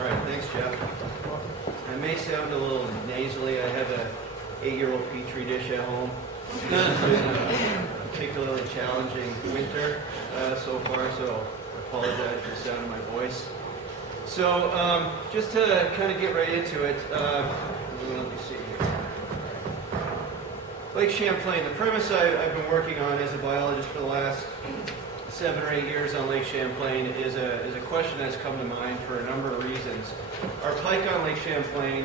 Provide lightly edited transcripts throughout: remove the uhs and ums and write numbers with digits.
All right, thanks, Jeff. I may sound a little nasally. I have an 8-year-old Petri dish at home. It's been a particularly challenging winter so far, so I apologize for the sound of my voice. So just to kind of get right into it, let me see here. Lake Champlain, the premise I've been working on as a biologist for the last 7 or 8 years on Lake Champlain is a question that's come to mind for a number of reasons. Are pike on Lake Champlain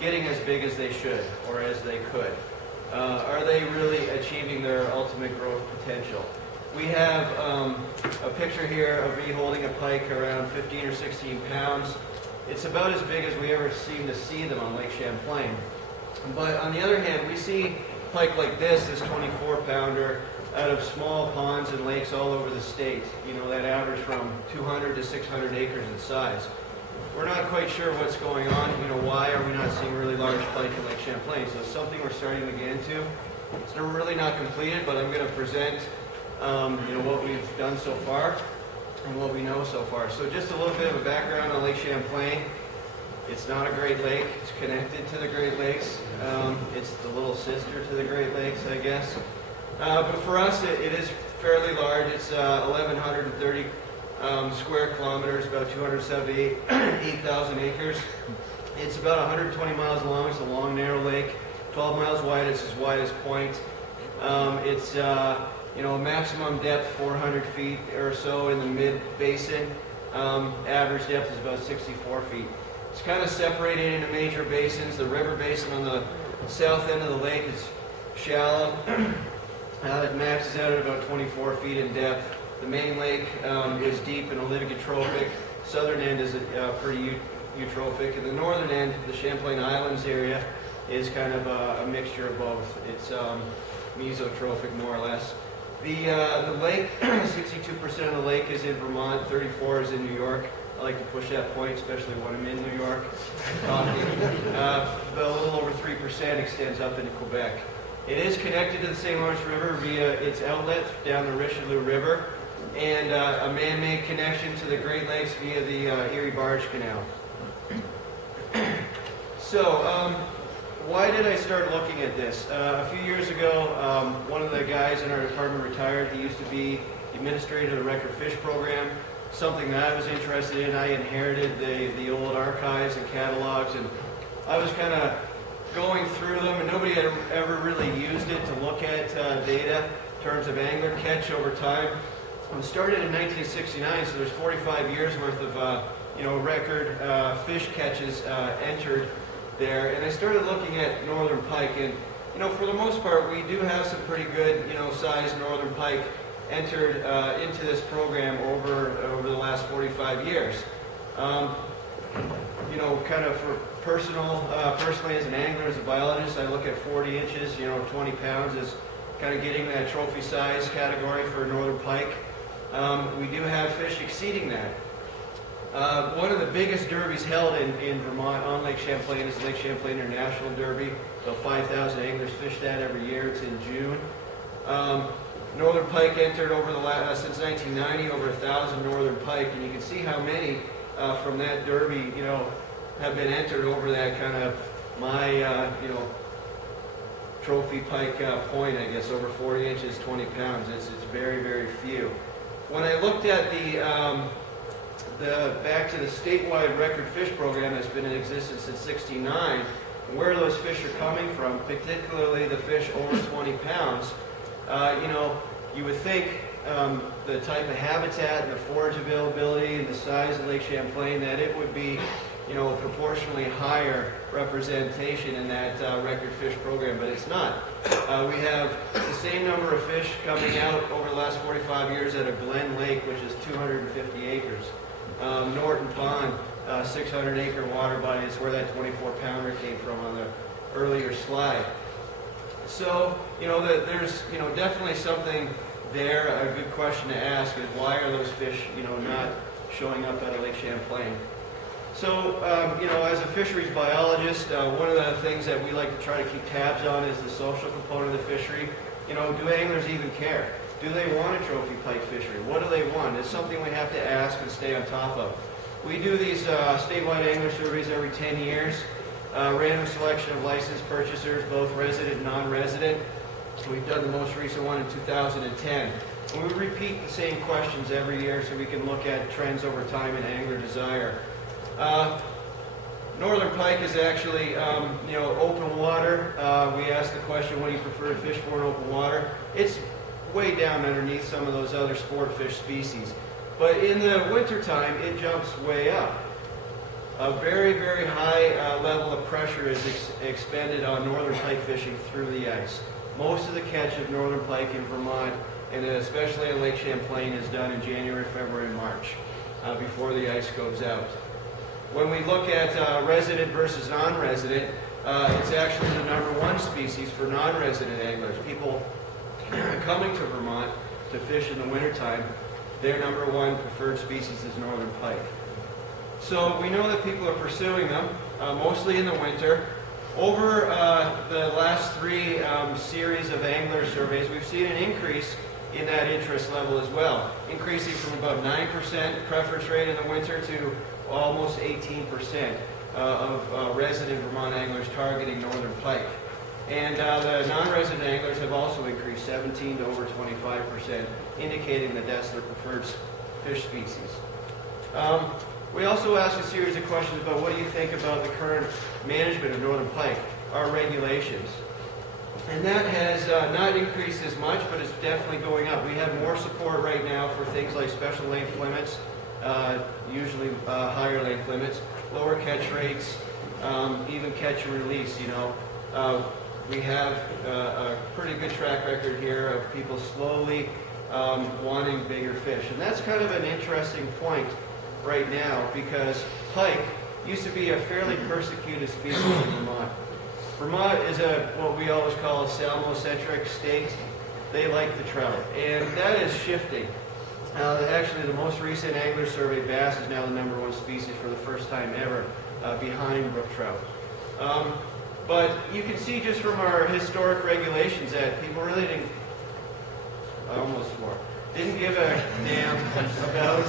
getting as big as they should or as they could? Are they really achieving their ultimate growth potential? We have a picture here of me holding a pike around 15 or 16 pounds. It's about as big as we ever seem to see them on Lake Champlain. But on the other hand, we see pike like this 24-pounder, out of small ponds and lakes all over the state, that average from 200 to 600 acres in size. We're not quite sure what's going on. Why are we not seeing really large pike in Lake Champlain? So it's something we're starting to get into. It's really not completed, but I'm going to present, what we've done so far and what we know so far. So just a little bit of a background on Lake Champlain. It's not a Great Lake. It's connected to the Great Lakes. It's the little sister to the Great Lakes, I guess. But for us, it is fairly large. It's 1,130 square kilometers, about 278,000 acres. It's about 120 miles long. It's a long, narrow lake. 12 miles wide. It's its widest point. It's maximum depth 400 feet or so in the mid-basin. Average depth is about 64 feet. It's kind of separated into major basins. The river basin on the south end of the lake is shallow. It maxes out at about 24 feet in depth. The main lake is deep and oligotrophic. Southern end is pretty eutrophic. And the northern end, the Champlain Islands area, is kind of a mixture of both. It's mesotrophic, more or less. The lake, 62% of the lake is in Vermont, 34% is in New York. I like to push that point, especially when I'm in New York. About a little over 3% extends up into Quebec. It is connected to the St. Lawrence River via its outlet down the Richelieu River, and a man-made connection to the Great Lakes via the Erie Barge Canal. So, why did I start looking at this? A few years ago, one of the guys in our department retired. He used to be administrator of the record fish program, something that I was interested in. I inherited the old archives and catalogs, and I was kind of going through them, and nobody had ever really used it to look at data in terms of angler catch over time. It started in 1969, so there's 45 years worth of record fish catches entered there, and I started looking at northern pike, and for the most part we do have some pretty good sized northern pike entered into this program over the last 45 years. Kind of for personally as an angler, as a biologist, I look at 40 inches, 20 pounds is kind of getting that trophy size category for northern pike. We do have fish exceeding that. One of the biggest derbies held in Vermont on Lake Champlain is the Lake Champlain International Derby. So 5,000 anglers fish that every year. It's in June. Northern pike entered over since 1990, over 1,000 northern pike, and you can see how many from that derby, have been entered over that kind of trophy pike point, I guess, over 40 inches, 20 pounds. It's very, very few. When I looked at back to the statewide record fish program that's been in existence since '69, where those fish are coming from, particularly the fish over 20 pounds, you would think the type of habitat and the forage availability and the size of Lake Champlain that it would be proportionally higher representation in that record fish program, but it's not. We have the same number of fish coming out over the last 45 years at a Glen Lake, which is 250 acres. Norton Pond, 600-acre water body, is where that 24-pounder came from on the earlier slide. So, there's, definitely something there. A good question to ask is why are those fish, not showing up out of Lake Champlain? So, as a fisheries biologist, one of the things that we like to try to keep tabs on is the social component of the fishery. Do anglers even care? Do they want a trophy pike fishery? What do they want? It's something we have to ask and stay on top of. We do these statewide angler surveys every 10 years. Random selection of licensed purchasers, both resident and non-resident. We've done the most recent one in 2010. And we repeat the same questions every year so we can look at trends over time and angler desire. Northern pike is actually, open water. We ask the question, what do you prefer to fish for in open water? It's way down underneath some of those other sport fish species. But in the wintertime, it jumps way up. A very, very high level of pressure is expended on northern pike fishing through the ice. Most of the catch of northern pike in Vermont, and especially on Lake Champlain, is done in January, February, and March, before the ice goes out. When we look at resident versus non-resident, it's actually the #1 species for non-resident anglers. People coming to Vermont to fish in the wintertime, their #1 preferred species is northern pike. So we know that people are pursuing them, mostly in the winter. Over the last 3 series of angler surveys, we've seen an increase in that interest level as well, increasing from about 9% preference rate in the winter to almost 18% of resident Vermont anglers targeting northern pike. And the non-resident anglers have also increased 17 to over 25%, indicating that that's their preferred fish species. We also ask a series of questions about what do you think about the current management of northern pike, our regulations. And that has not increased as much, but it's definitely going up. We have more support right now for things like special length limits, usually higher length limits, lower catch rates, even catch and release, We have a pretty good track record here of people slowly wanting bigger fish. And that's kind of an interesting point right now, because pike used to be a fairly persecuted species in Vermont. Vermont is what we always call a salmo-centric state. They like the trout, and that is shifting. Actually, the most recent angler survey, bass is now the #1 species for the first time ever, behind brook trout. But you can see just from our historic regulations that people really didn't give a damn about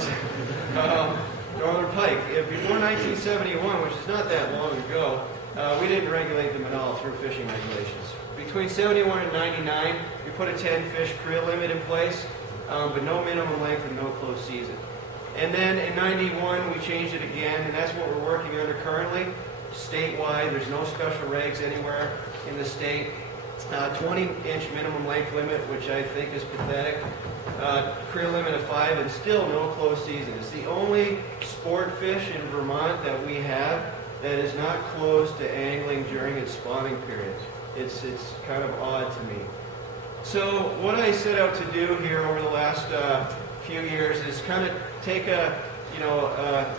northern pike. Before 1971, which is not that long ago, we didn't regulate them at all through fishing regulations. Between 71 and 99, we put a 10-fish creel limit in place, but no minimum length and no closed season. And then in 91, we changed it again, and that's what we're working under currently. Statewide, there's no special regs anywhere in the state. 20-inch minimum length limit, which I think is pathetic. Creel limit of 5, and still no closed season. It's the only sport fish in Vermont that we have that is not closed to angling during its spawning period. It's kind of odd to me. So what I set out to do here over the last few years is kind of take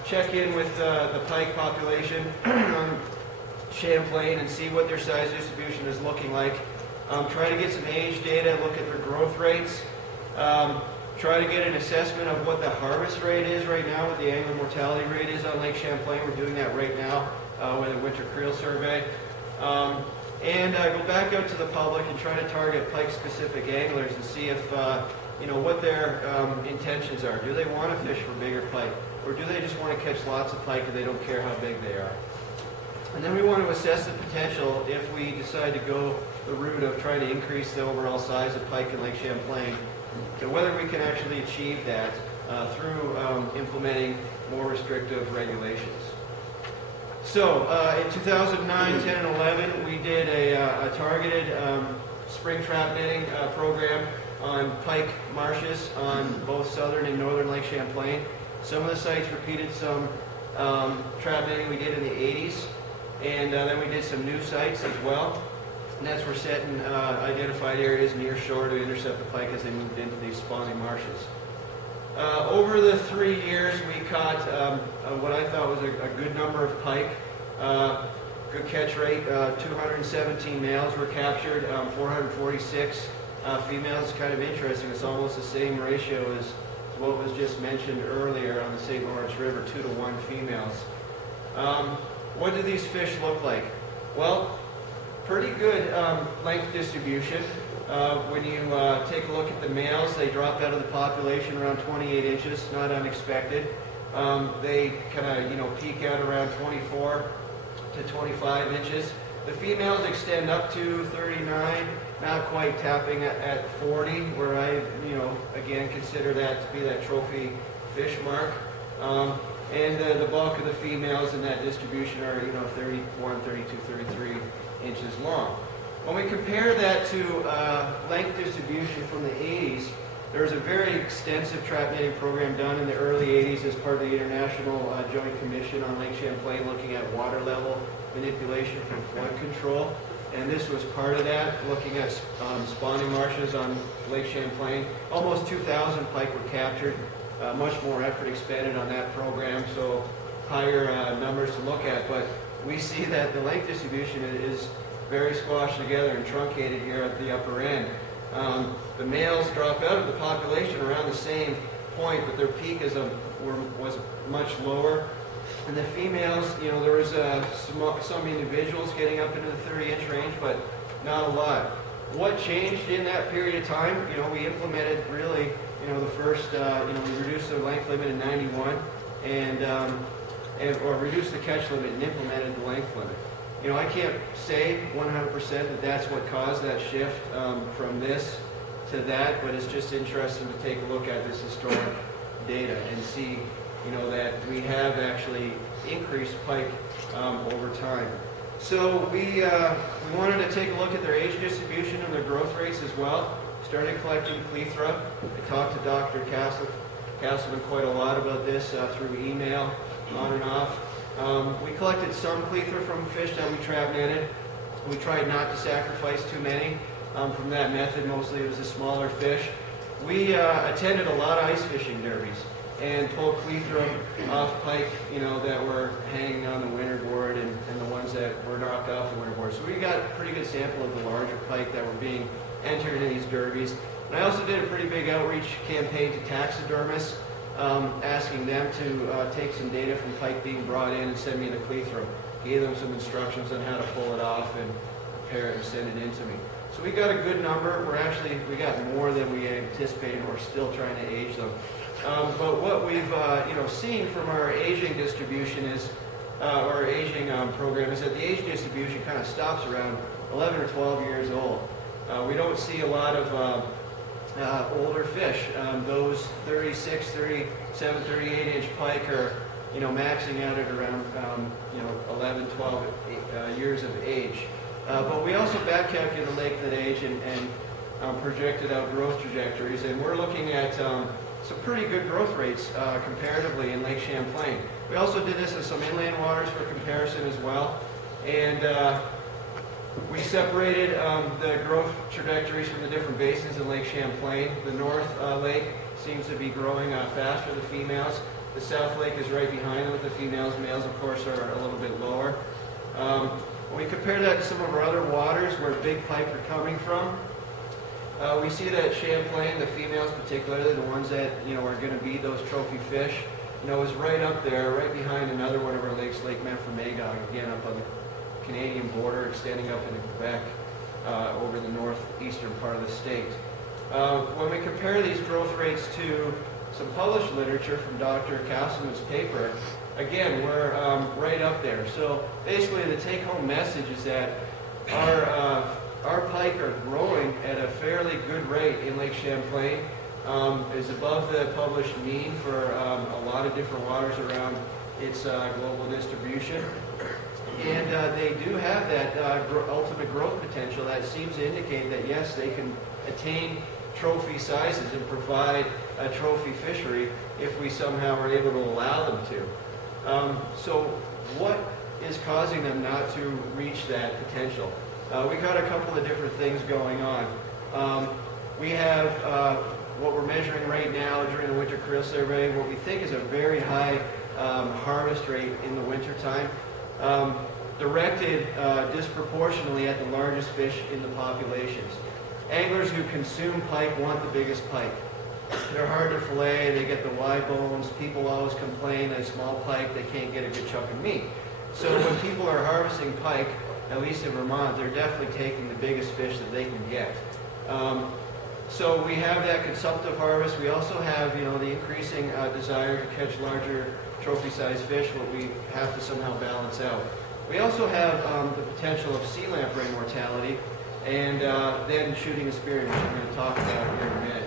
check in with the pike population on Champlain and see what their size distribution is looking like. Try to get some age data, look at their growth rates. Try to get an assessment of what the harvest rate is right now, what the angler mortality rate is on Lake Champlain. We're doing that right now with a winter creel survey. And go back out to the public and try to target pike-specific anglers and see if, what their intentions are. Do they want to fish for bigger pike? Or do they just want to catch lots of pike and they don't care how big they are? And then we want to assess the potential if we decide to go the route of trying to increase the overall size of pike in Lake Champlain, to whether we can actually achieve that through implementing more restrictive regulations. So in 2009, 10, and 11, we did a targeted spring trap netting program on pike marshes on both southern and northern Lake Champlain. Some of the sites repeated some trap netting we did in the 80s, and then we did some new sites as well. And that's for setting identified areas near shore to intercept the pike as they moved into these spawning marshes. Over the 3 years, we caught what I thought was a good number of pike. Good catch rate. 217 males were captured, 446 females. Kind of interesting. It's almost the same ratio as what was just mentioned earlier on the St. Lawrence River, 2 to 1 females. What do these fish look like? Well, pretty good length distribution. When you take a look at the males, they drop out of the population around 28 inches, not unexpected. They kind of, peak out around 24 to 25 inches. The females extend up to 39, not quite tapping at 40, where I, again, consider that to be that trophy fish mark. And the bulk of the females in that distribution are, 31, 32, 33 inches long. When we compare that to length distribution from the 80s, there was a very extensive trap netting program done in the early 80s as part of the International Joint Commission on Lake Champlain, looking at water level manipulation from flood control. And this was part of that, looking at spawning marshes on Lake Champlain. Almost 2,000 pike were captured. Much more effort expended on that program, so higher numbers to look at. But we see that the length distribution is very squashed together and truncated here at the upper end. The males drop out of the population around the same point, but their peak was much lower. And the females, there was some individuals getting up into the 30-inch range, but not a lot. What changed in that period of time? We implemented really, the first, we reduced the length limit in 91 or reduced the catch limit and implemented the length limit. I can't say 100% that that's what caused that shift from this to that, but it's just interesting to take a look at this historic data and see, that we have actually increased pike over time. So we wanted to take a look at their age distribution and their growth rates as well. Started collecting plethora. I talked to Dr. Castleman quite a lot about this through email, on and off. We collected some plethora from fish that we trap netted. We tried not to sacrifice too many from that method. Mostly it was the smaller fish. We attended a lot of ice fishing derbies and pulled plethora off pike, that were hanging on the winter board and the ones that were knocked off the winter board. So we got a pretty good sample of the larger pike that were being entered in these derbies. And I also did a pretty big outreach campaign to taxidermists, asking them to take some data from pike being brought in and send me the plethora. Gave them some instructions on how to pull it off and prepare it and send it in to me. So we got a good number. We got more than we anticipated. We're still trying to age them. But what we've seen from our aging distribution is, our aging program is that the age distribution kind of stops around 11 or 12 years old. We don't see a lot of older fish. Those 36, 37, 38-inch pike are, maxing out at around, 11, 12 years of age. But we also back calculated the lake that age and projected out growth trajectories, and we're looking at some pretty good growth rates comparatively in Lake Champlain. We also did this in some inland waters for comparison as well, and we separated the growth trajectories from the different basins in Lake Champlain. The North Lake seems to be growing faster, the females. The South Lake is right behind them with the females. Males, of course, are a little bit lower. When we compare that to some of our other waters where big pike are coming from, we see that Champlain, the females particularly, the ones that are going to be those trophy fish, is right up there, right behind another one of our lakes, Lake Memphremagog, again up on the Canadian border, extending up into Quebec, over the northeastern part of the state. When we compare these growth rates to some published literature from Dr. Castleman's paper, again, we're right up there. So basically the take-home message is that our pike are growing at a fairly good rate in Lake Champlain. Is above the published mean for a lot of different waters around its global distribution. And they do have that ultimate growth potential that seems to indicate that, yes, they can attain trophy sizes and provide a trophy fishery if we somehow are able to allow them to. So what is causing them not to reach that potential? We got a couple of different things going on. We have what we're measuring right now during the winter creel survey, what we think is a very high harvest rate in the wintertime, directed disproportionately at the largest fish in the populations. Anglers who consume pike want the biggest pike. They're hard to fillet, they get the wide bones. People always complain that small pike, they can't get a good chunk of meat. So when people are harvesting pike, at least in Vermont, they're definitely taking the biggest fish that they can get. So we have that consumptive harvest. We also have, the increasing desire to catch larger trophy-sized fish, what we have to somehow balance out. We also have the potential of sea lamprey mortality, and then shooting and spearing, which I'm going to talk about here in a minute.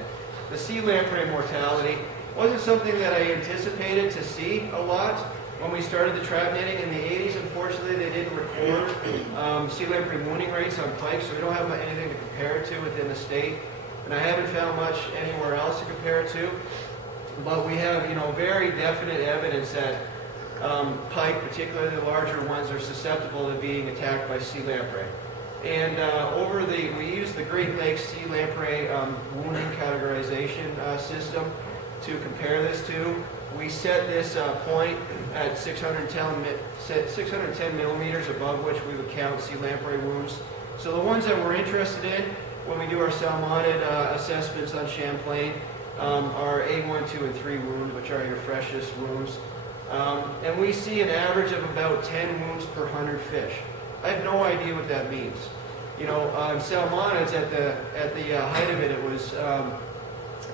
The sea lamprey mortality wasn't something that I anticipated to see a lot when we started the trap netting in the 80s. Unfortunately, they didn't record sea lamprey mooning rates on pike, so we don't have anything to compare it to within the state. And I haven't found much anywhere else to compare it to. But we have, very definite evidence that pike, particularly the larger ones, are susceptible to being attacked by sea lamprey. And we use the Great Lakes Sea Lamprey wounding categorization system to compare this to. We set this point at 610 millimeters, above which we would count sea lamprey wounds. So the ones that we're interested in when we do our salmonid assessments on Champlain are A1, 2, and 3 wounds, which are your freshest wounds. And we see an average of about 10 wounds per 100 fish. I have no idea what that means. On salmonids, at the height of it, it was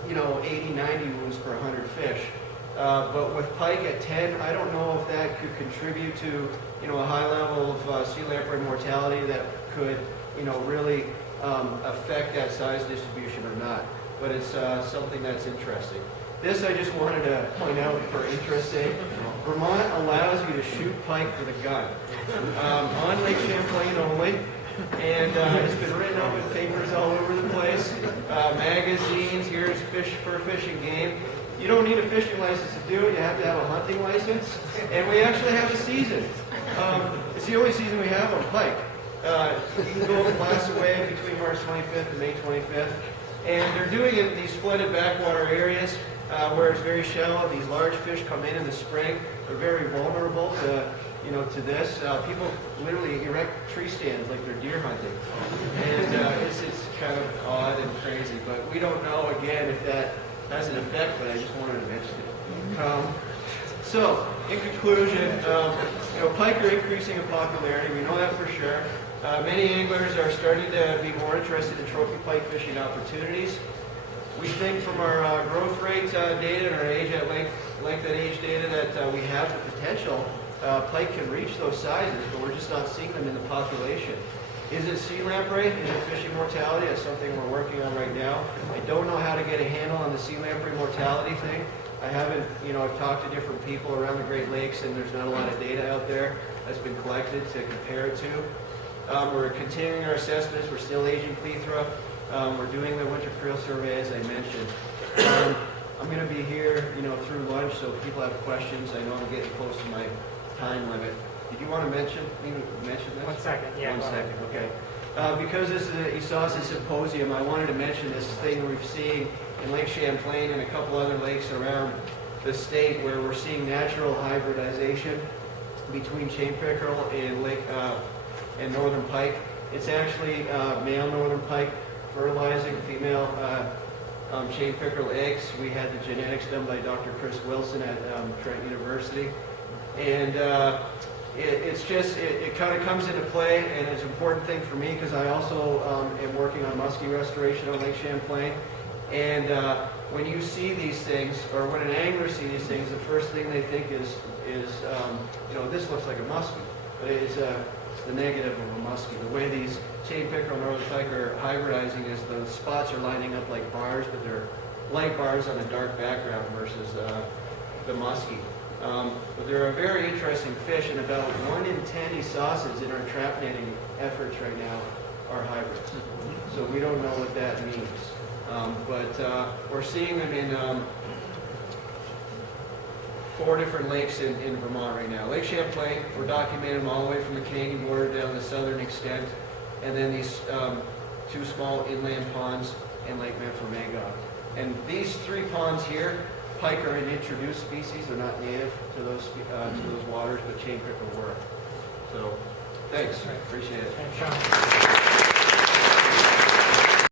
80, 90 wounds per 100 fish. But with pike at 10, I don't know if that could contribute to a high level of sea lamprey mortality that could really affect that size distribution or not. But it's something that's interesting. This I just wanted to point out for interest's sake. Vermont allows you to shoot pike with a gun on Lake Champlain only. And it's been written up in papers all over the place, magazines. Here's Fish for Fish and Game. You don't need a fishing license to do it. You have to have a hunting license. And we actually have a season. It's the only season we have on pike. You can go to Placid between March 25th and May 25th. And they're doing it in these flooded backwater areas where it's very shallow. These large fish come in the spring. They're very vulnerable to this. People literally erect tree stands like they're deer hunting. And it's kind of odd and crazy, but we don't know, again, if that has an effect, but I just wanted to mention it. So, in conclusion, pike are increasing in popularity. We know that for sure. Many anglers are starting to be more interested in trophy pike fishing opportunities. We think from our growth rate data and our age at length at age data that we have the potential. Pike can reach those sizes, but we're just not seeing them in the population. Is it sea lamprey? Is it fishing mortality? That's something we're working on right now. I don't know how to get a handle on the sea lamprey mortality thing. I haven't, I've talked to different people around the Great Lakes, and there's not a lot of data out there that's been collected to compare it to. We're continuing our assessments. We're still aging plethora. We're doing the winter creel survey, as I mentioned. I'm going to be here, through lunch, so if people have questions, I know I'm getting close to my time limit. Did you want to mention this? 1 second, yeah. 1 second, okay. Because this is an ESASA symposium, I wanted to mention this thing we've seen in Lake Champlain and a couple other lakes around the state where we're seeing natural hybridization between chain pickerel and and northern pike. It's actually male northern pike fertilizing female chain pickerel eggs. We had the genetics done by Dr. Chris Wilson at Trent University. And it kind of comes into play, and it's an important thing for me because I also am working on muskie restoration on Lake Champlain. And when you see these things, or when an angler sees these things, the first thing they think is this looks like a muskie, but it's the negative of a muskie. The way these chain pickerel and northern pike are hybridizing is the spots are lining up like bars, but they're light bars on a dark background versus the muskie. But they're a very interesting fish, and about 1 in 10 ESASAs in our trap netting efforts right now are hybrids. So we don't know what that means. But we're seeing them in 4 different lakes in Vermont right now. Lake Champlain, we're documenting them all the way from the Canadian border down the southern extent, and then these 2 small inland ponds in Lake Memphremagog. And these 3 ponds here, pike are an introduced species. They're not native to those waters, but chain pickerel were. So, thanks. Appreciate it. Thanks, Shawn.